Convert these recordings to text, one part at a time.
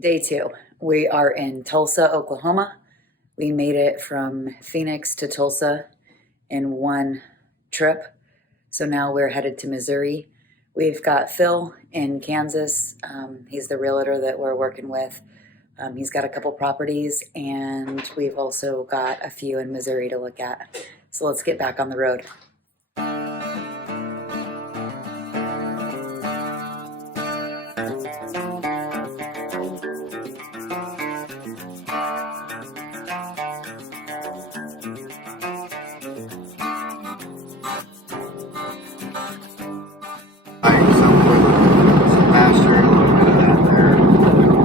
Day two. We are in Tulsa, Oklahoma. We made it from Phoenix to Tulsa in one trip. So now we're headed to Missouri. We've got Phil in Kansas. He's the realtor that we're working with. He's got a couple properties, and we've also got a few in Missouri to look at. So let's get back on the road. Some pasture, a little bit of that there.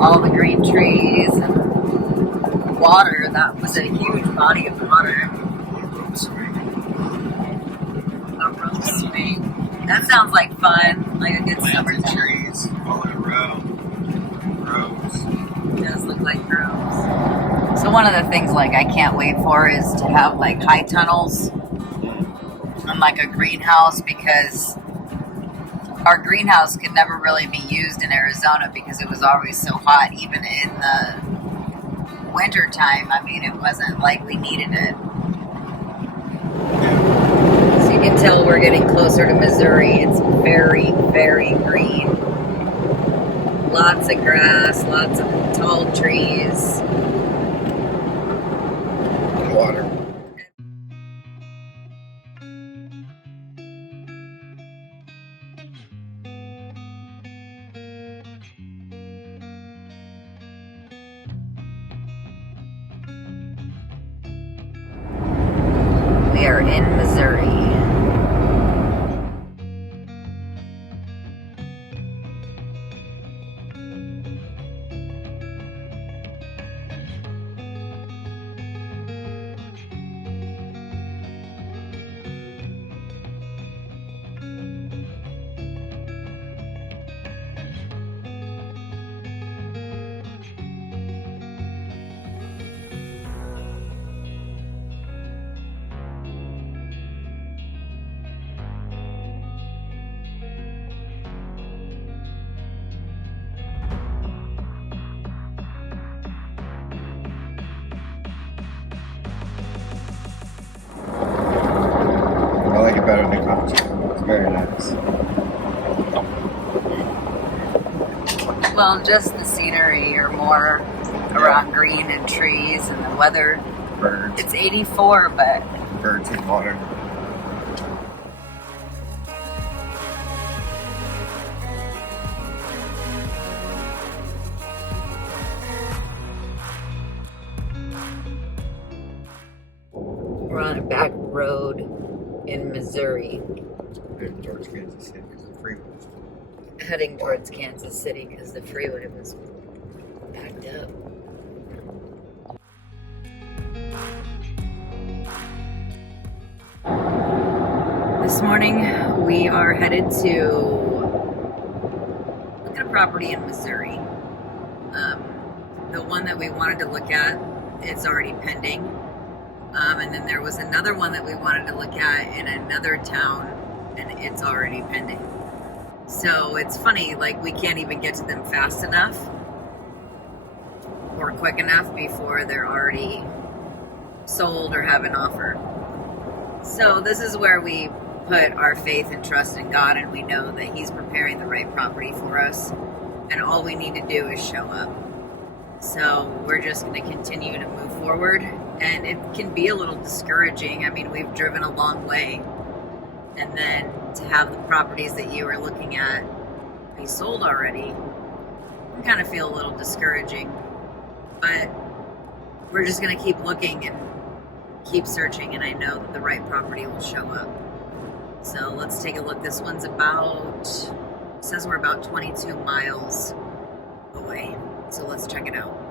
All the green trees and water. That was a huge body of water. A road swing. That sounds like fun, like a good summer Trees all in a row. Rows. It does look like groves. So one of the things like I can't wait for is to have like high tunnels and like a greenhouse, because our greenhouse could never really be used in Arizona because it was always so hot, even in the winter time. I mean, it wasn't like we needed it. So you can tell we're getting closer to Missouri. It's very, very green. Lots of grass, lots of tall trees. And water. We are in Missouri. I like it better than the country. It's very nice. Well, just the scenery or more around green and trees and the weather. Birds. It's 84, but Birds and water. we're on a back road in Missouri, Heading towards Kansas City because the freeway was heading towards Kansas City because the freeway was backed up. This morning we are headed to look at a property in Missouri. The one that we wanted to look at, it's already pending. And then there was another one that we wanted to look at in another town, and it's already pending. So it's funny, like we can't even get to them fast enough or quick enough before they're already sold or have an offer. So this is where we put our faith and trust in God, and we know that He's preparing the right property for us, and all we need to do is show up. So we're just going to continue to move forward, and it can be a little discouraging. I mean, we've driven a long way, and then to have the properties that you are looking at be sold already can kind of feel a little discouraging. But we're just going to keep looking and keep searching, and I know that the right property will show up. So let's take a look. This one's it says we're about 22 miles away. So let's check it out.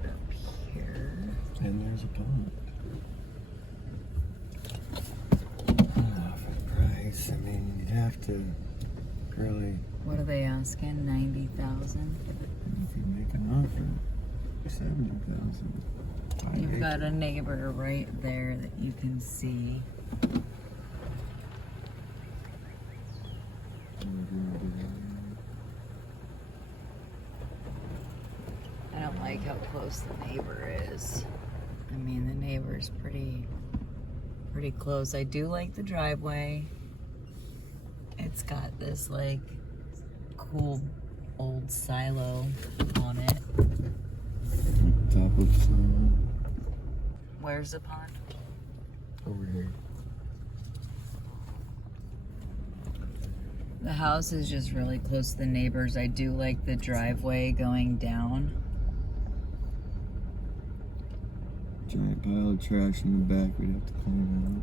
it up here. And there's a pond. For the price, I mean, you'd have to really. What are they asking? 90,000. If you make an offer, 70,000. You've got a neighbor right there that you can see. I don't like how close the neighbor is. I mean, the neighbor's pretty close. I do like the driveway. It's got this like cool old silo on it. Top of some. Where's the pond? Over here. The house is just really close to the neighbors. I do like the driveway going down. Giant pile of trash in the back we'd have to clean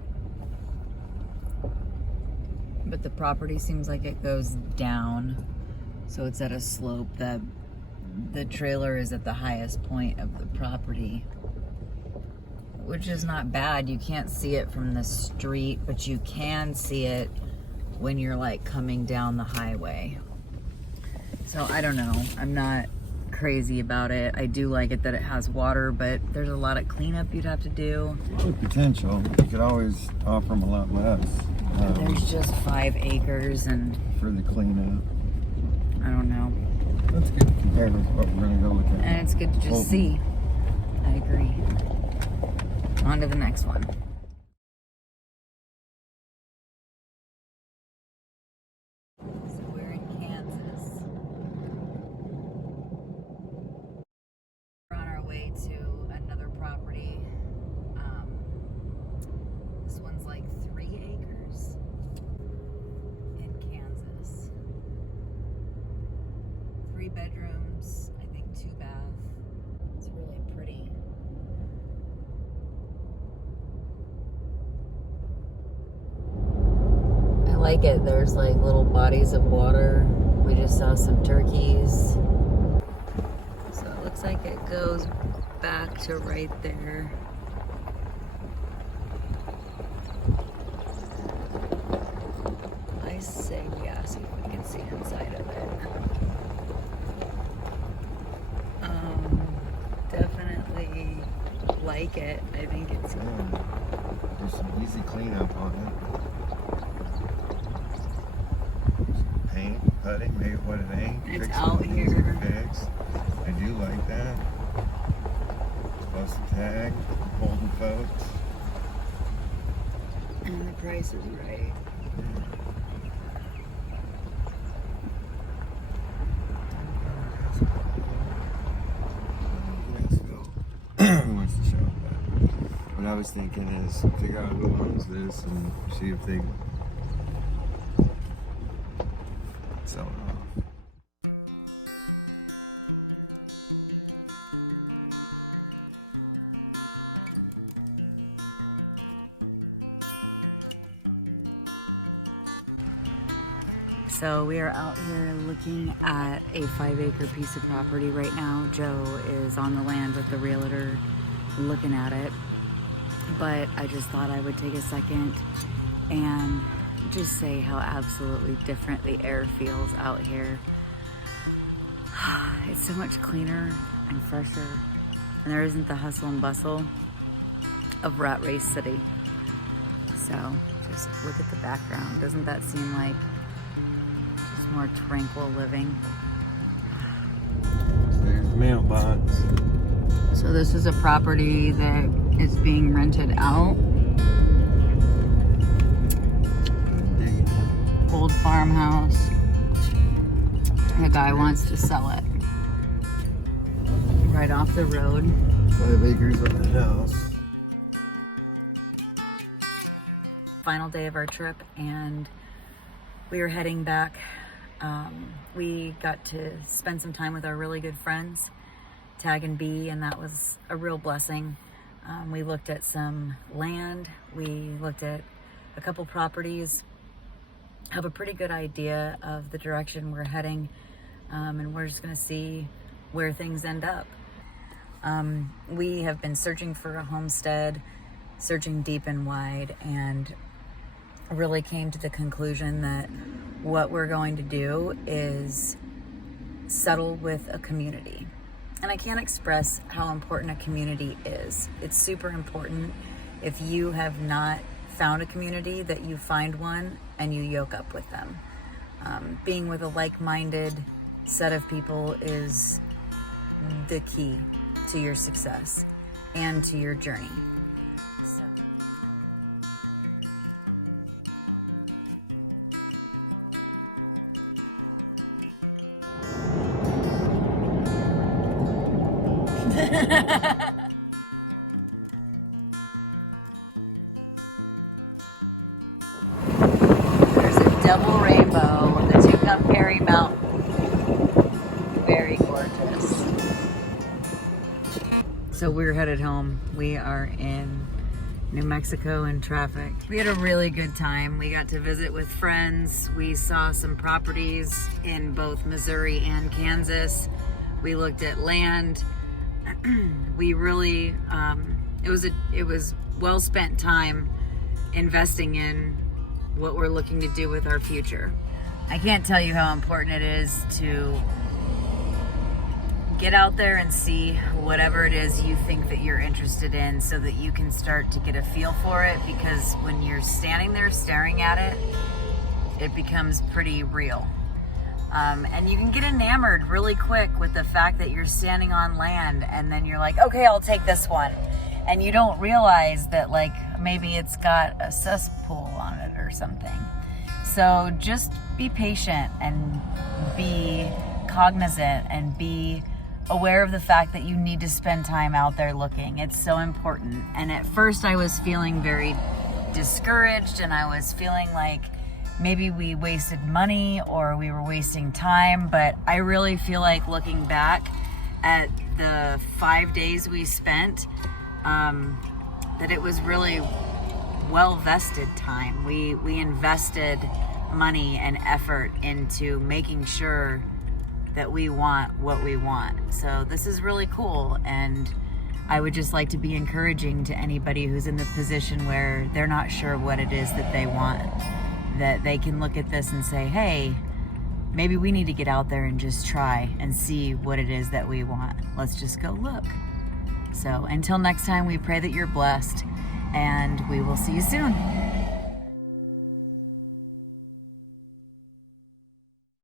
out. But the property seems like it goes down. So it's at a slope that the trailer is at the highest point of the property, which is not bad. You can't see it from the street, but you can see it when you're like coming down the highway. So I don't know. I'm not crazy about it. I do like it that it has water, but there's a lot of cleanup you'd have to do. A lot of potential. You could always offer them a lot less. There's just 5 acres and for the cleanup. I don't know. That's good compared to what we're gonna go look at. And it's good to just see. I agree. On to the next one. So we're in Kansas. We're on our way to another property. This one's like 3 acres in Kansas. 3 bedrooms, I think 2 bath. It's really pretty. I like it. There's like little bodies of water. We just saw some turkeys. So it looks like it goes back to right there. I say we ask if we can see inside of it. Definitely like it. I think it's Yeah. There's some easy cleanup on it. Paint, putting, maybe what it ain't. It's Fix out it, here. fixed. I do like that. Plus the tag, holding folks. and the price is right. Who wants to show up that? What I was thinking is figure out who owns this and see if they sell it off. So we are out here looking at a 5-acre piece of property right now. Joe is on the land with the realtor looking at it. But I just thought I would take a second and just say how absolutely different the air feels out here. It's so much cleaner and fresher, and there isn't the hustle and bustle of Rat Race City. So just look at the background. Doesn't that seem like just more tranquil living? There's the mailbox. So this is a property that is being rented out. Old farmhouse. The guy wants to sell it. Right off the road. 5 acres of the house. Final day of our trip, and we are heading back. We got to spend some time with our really good friends, Tag and B, and that was a real blessing. We looked at some land. We looked at a couple properties. Have a pretty good idea of the direction we're heading, and we're just going to see where things end up. We have been searching for a homestead, searching deep and wide, and really came to the conclusion that what we're going to do is settle with a community. And I can't express how important a community is. It's super important. If you have not found a community, that you find one and you yoke up with them. Being with a like-minded set of people is the key to your success and to your journey. So. There's a double rainbow of the Tucumcari Mountain. Very gorgeous. So we're headed home. We are in New Mexico in traffic. We had a really good time. We got to visit with friends. We saw some properties in both Missouri and Kansas. We looked at land. We really, it was well spent time investing in what we're looking to do with our future. I can't tell you how important it is to get out there and see whatever it is you think that you're interested in, so that you can start to get a feel for it, because when you're standing there staring at it, it becomes pretty real. And you can get enamored really quick with the fact that you're standing on land, and then you're like, okay, I'll take this one. And you don't realize that, like, maybe it's got a cesspool on it or something. So just be patient and be cognizant and be aware of the fact that you need to spend time out there looking. It's so important. And at first I was feeling very discouraged, and I was feeling like maybe we wasted money or we were wasting time. But I really feel like, looking back at the 5 days we spent, that it was really well vested time. We invested money and effort into making sure that we want what we want. So this is really cool, and I would just like to be encouraging to anybody who's in the position where they're not sure what it is that they want, that they can look at this and say, hey, maybe we need to get out there and just try and see what it is that we want. Let's just go look. So until next time, we pray that you're blessed, and we will see you soon.